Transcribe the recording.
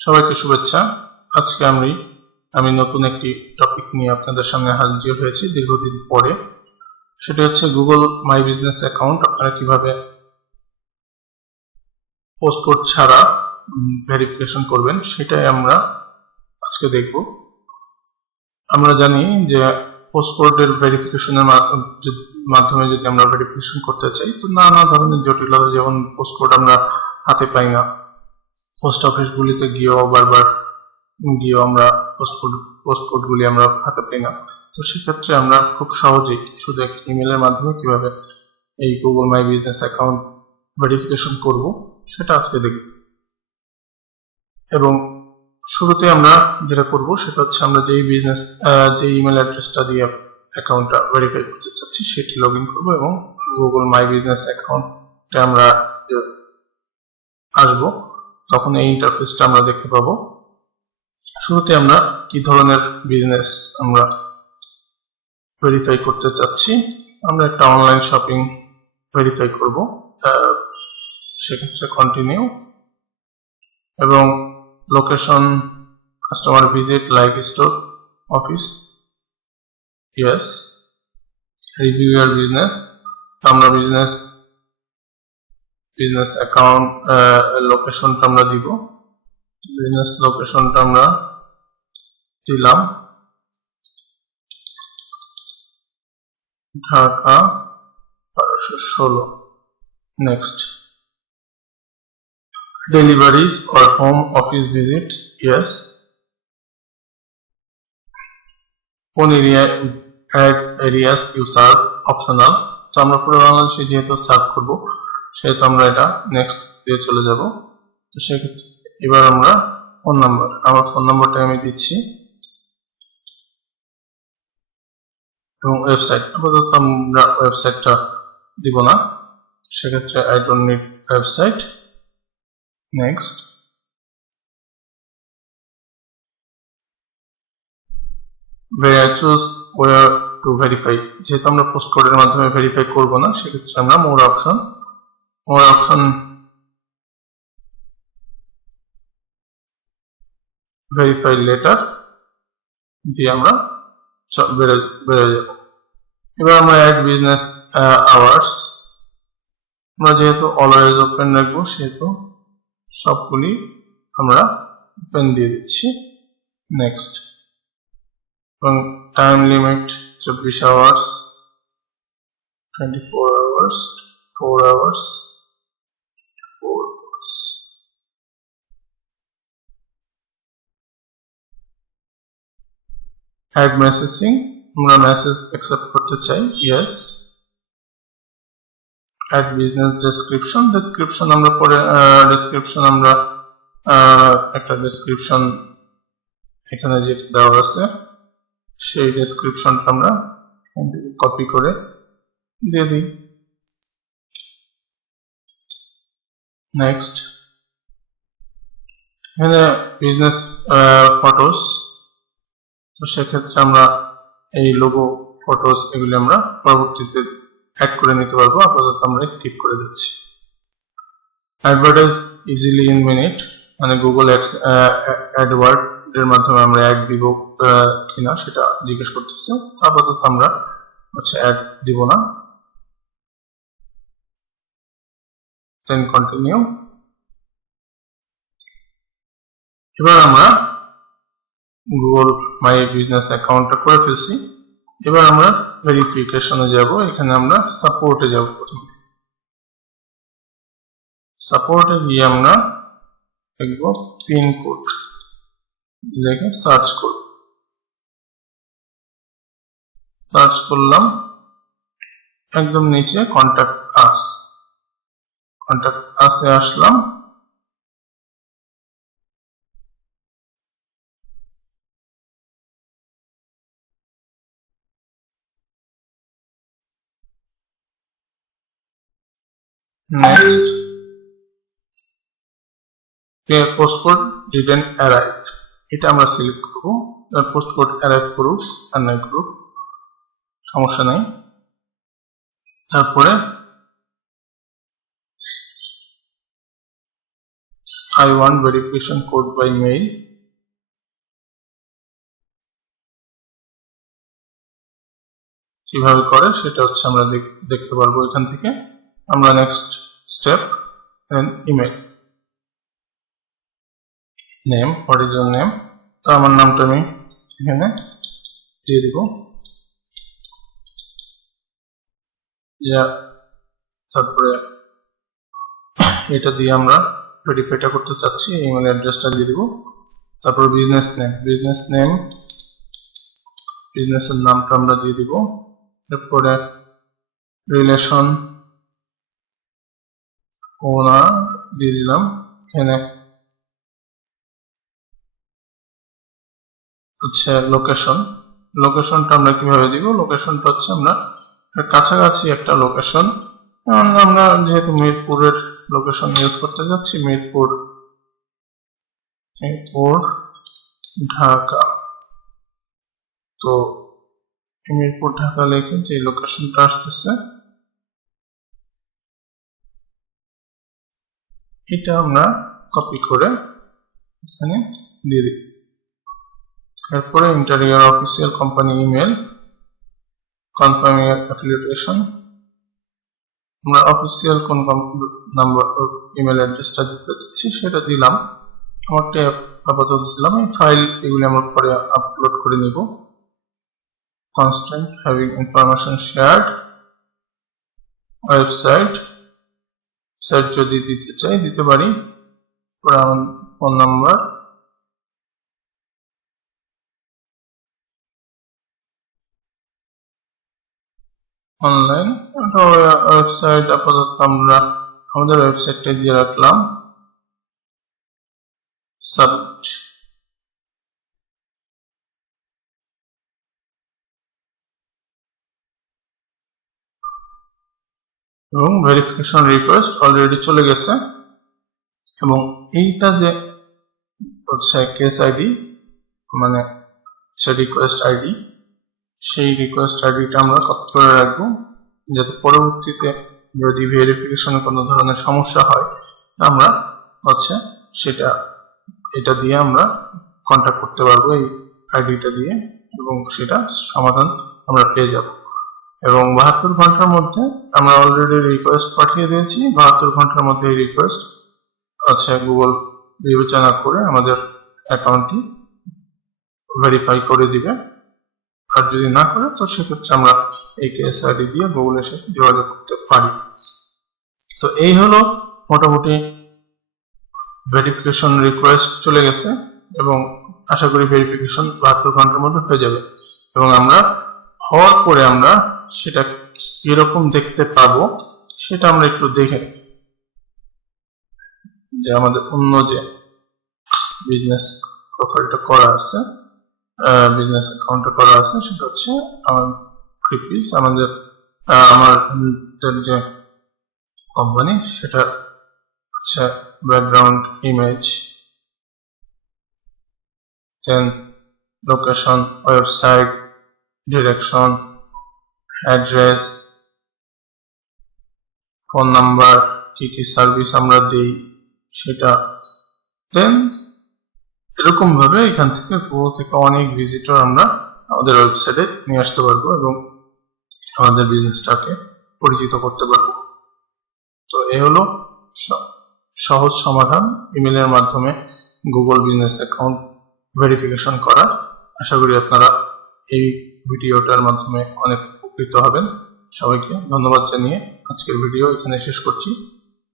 সবাইকে শুভেচ্ছা। আজকে আমি নতুন একটি টপিক নিয়ে আপনাদের সামনে হাজির হয়েছি দীর্ঘদিন পরে। সেটা হচ্ছে গুগল মাই বিজনেস অ্যাকাউন্ট আপনারা কিভাবে পোস্ট কোড ছাড়া ভেরিফিকেশন করবেন সেটাই আমরা আজকে দেখব। আমরা জানি যে পোস্ট কোডের ভেরিফিকেশনের মাধ্যমে যদি আমরা ভেরিফিকেশন করতে চাই তো নানা ধরনের জটিলতা, যেমন পোস্ট কোড আমরা হাতে পাই না, পোস্ট অফিসগুলিতে গিয়েও বারবার আমরা পোস্ট কোডগুলি আমরা হাতে পাই না। তো সেক্ষেত্রে আমরা খুব সহজেই শুধু একটা ইমেলের মাধ্যমে কিভাবে এই Google my business account verification করব সেটা আজকে দেখব। এবং শুরুতে আমরা যেটা করব সেটা হচ্ছে আমরা যে ইমেল অ্যাড্রেসটা দিয়ে অ্যাকাউন্টটা ভেরিফাই করতে চাচ্ছি সেটি লগ ইন করবো এবং গুগল মাই বিজনেস অ্যাকাউন্টে আমরা আসবো, তখন এই ইন্টারফেসটা আমরা দেখতে পাবো। শুরুতে আমরা কি ধরনের বিজনেস আমরা ভেরিফাই করতে চাচ্ছি, আমরা একটা অনলাইন শপিং ভেরিফাই করব, সেক্ষেত্রে কন্টিনিউ, এবং location customer visit like store office, yes, review your business. আমরা বিজনেস অ্যাকাউন্ট লোকেশনটা আমরা দিব, বিজনেস লোকেশনটা আমরা দিলাম Dhaka 1216। Next, deliveries or home office visit, yes. কোন areas you serve, optional. তো আমরা পুরো বাংলাদেশে যেহেতু সার্ভ করব সেহেতু আমরা এটা নেক্সট দিয়ে চলে যাব। তো সেক্ষেত্রে এবার আমরা আমার ফোন নাম্বারটা আমি দিচ্ছি এবং ওয়েবসাইট, আপাতত আমরা ওয়েবসাইটটা দিব না, সেক্ষেত্রে I don't need website. Next, choose wire to verify, যেহেতু আমরা পোস্ট কোডের মাধ্যমে ভেরিফাই করব না সেক্ষেত্রে আমরা মোর অপশন ভেরিফাই লেটার দিয়ে আমরা বেড়ে যাব। এবার আমরা অ্যাড বিজনেস আওয়ার্স, আমরা যেহেতু অলওয়েজ ওপেন রাখবো সেহেতু সবগুলি আমরা ওপেন দিয়ে দিচ্ছি। নেক্সট, এবং time limit 24 hours, 24 hours, 4 hours, 4 hours. Add messaging, আমরা মেসেজ অ্যাকসেপ্ট করতে চাই, ইয়েস। অ্যাড বিজনেস ডেসক্রিপশন আমরা পরে আমরা একটা ডেসক্রিপশন এখানে যেটা দেওয়া আছে সেই ডেসক্রিপশনটা আমরা কপি করে দিয়ে দিই। নেক্সট, এখানে বিজনেস ফটোস, তো সেক্ষেত্রে আমরা এই লোগো ফটোস এগুলি আমরা পরবর্তীতে অ্যাড করে নিতে পারবো, আপাতত আমরা স্কিপ করে দিচ্ছি। অ্যাডভার্টাইজ ইজিলি ইন মিনিট, মানে গুগল অ্যাডওয়ার্ড এর মাধ্যমে আমরা অ্যাড দিব কিনা সেটা জিজ্ঞেস করতেছে, আপাতত আমরা অ্যাড দিব না। Then continue. এবার আমরা গুগল মাই বিজনেস অ্যাকাউন্টটা করে ফেলছি। এবার আমরা ভেরিফিকেশনে যাব, এখানে আমরা সাপোর্টে যাব। প্রথমে সাপোর্টে গিয়ে আমরা লিখব পিন কোড, লিখে সার্চ করলাম, একদম নিচে কন্ট্যাক্ট আসে আসলাম। Next, post code didn't arrive, এটা আমরা সিলেক্ট করব। পোস্ট কোড অ্যারাইভ করুক আর নাই করুক সমস্যা নেই। তারপরে I want verification code by mail. কিভাবে করে সেটা হচ্ছে আমরা দেখতে পারবো এখান থেকে। আমরা next step then email name, what is your name. তো আমার নামটা আমি এখানে দিয়ে দিব, তারপরে এটা দিয়ে আমরা ভেরিফাইটা করতে চাচ্ছি, ইমেল অ্যাড্রেসটা দিয়ে দিব। তারপর বিজনেসের নামটা আমরা দিয়ে দিব। তারপরে রিলেশন ওনার দিয়ে দিলাম। এখানে হচ্ছে লোকেশনটা আমরা কিভাবে দিব, লোকেশনটা হচ্ছে আমরা কাছাকাছি একটা লোকেশন, আমরা যেহেতু মিরপুরের লোকেশন ইউজ করতে যাচ্ছি, মিরপুর ঢাকা। তো মিরপুর ঢাকা লিখে যে লোকেশনটা আসতেছে এটা আমরা কপি করে এখানে দিয়ে দিই। এরপরে enter your official company email, confirm your affiliation. আমরা অফিসিয়াল কোন নাম্বার অফ ইমেল অ্যাড্রেসটা দিতে চাচ্ছি সেটা দিলাম। আমারটা আপাতত দিলাম। এই ফাইল এগুলি আমরা পরে আপলোড করে নিব। Constant having information shared, website যদি দিতে চাই দিতে পারি। পরে আমার ফোন নাম্বার, অনলাইন ওয়েবসাইট, আপাতত আমরা আমাদের ওয়েবসাইটটা দিয়ে রাখলাম। সাবমিট। এবং ভেরিফিকেশন রিকোয়েস্ট অলরেডি চলে গেছে। এবং এইটা যে হচ্ছে কেস আইডি মানে সে রিকোয়েস্ট আইডি, সেই রিকোয়েস্ট আইডিটা আমরা কপি করে রাখবো, যাতে পরবর্তীতে যদি ভেরিফিকেশনে কোনো ধরনের সমস্যা হয় আমরা হচ্ছে এটা দিয়ে আমরা কন্ট্যাক্ট করতে পারবো এই আইডিটা দিয়ে, এবং সেটা সমাধান আমরা পেয়ে যাব। এবং 72 ঘন্টার মধ্যে আমরা অলরেডি রিকোয়েস্ট পাঠিয়ে দিয়েছি। 72 ঘন্টার মধ্যে এই রিকোয়েস্ট গুগল বিবেচনা করে আমাদের অ্যাকাউন্টটি ভেরিফাই করে দিবে। আর যদি না করে তো সেক্ষেত্রে আমরা এই কেস আইডি দিয়ে গুগলের সাথে যোগাযোগ করতে পারি। তো এই হলো মোটামুটি ভেরিফিকেশন রিকোয়েস্ট চলে গেছে, এবং আশা করি ভেরিফিকেশন 72 ঘন্টার মধ্যে হয়ে যাবে। এবং আমরা হওয়ার পরে আমরা সেটা কিরকম দেখতে পাবো সেটা আমরা একটু দেখে নিই। যে আমাদের অন্য যে বিজনেস প্রোফাইলটা করা আছে, বিজনেস অ্যাকাউন্টটা করা আছে, সেটা হচ্ছে আমাদের যে কোম্পানি, সেটা হচ্ছে background image, then location, website, direction, address, phone number, কি কি সার্ভিস আমরা দিই সেটা। দেন এরকম ভাবে এখান থেকে গুগল থেকে অনেক ভিজিটর আমরা আমাদের ওয়েবসাইটে নিয়ে আসতে পারবো এবং আমাদের বিজনেসটাকে পরিচিত করতে পারবো। তো এই হলো সহজ সমাধান ইমেলের মাধ্যমে গুগল বিজনেস অ্যাকাউন্ট ভেরিফিকেশন করা। আশা করি আপনারা এই ভিডিওটার মাধ্যমে অনেক উপকৃত হবেন। সবাইকে ধন্যবাদ জানিয়ে আজকের ভিডিও এখানে শেষ করছি।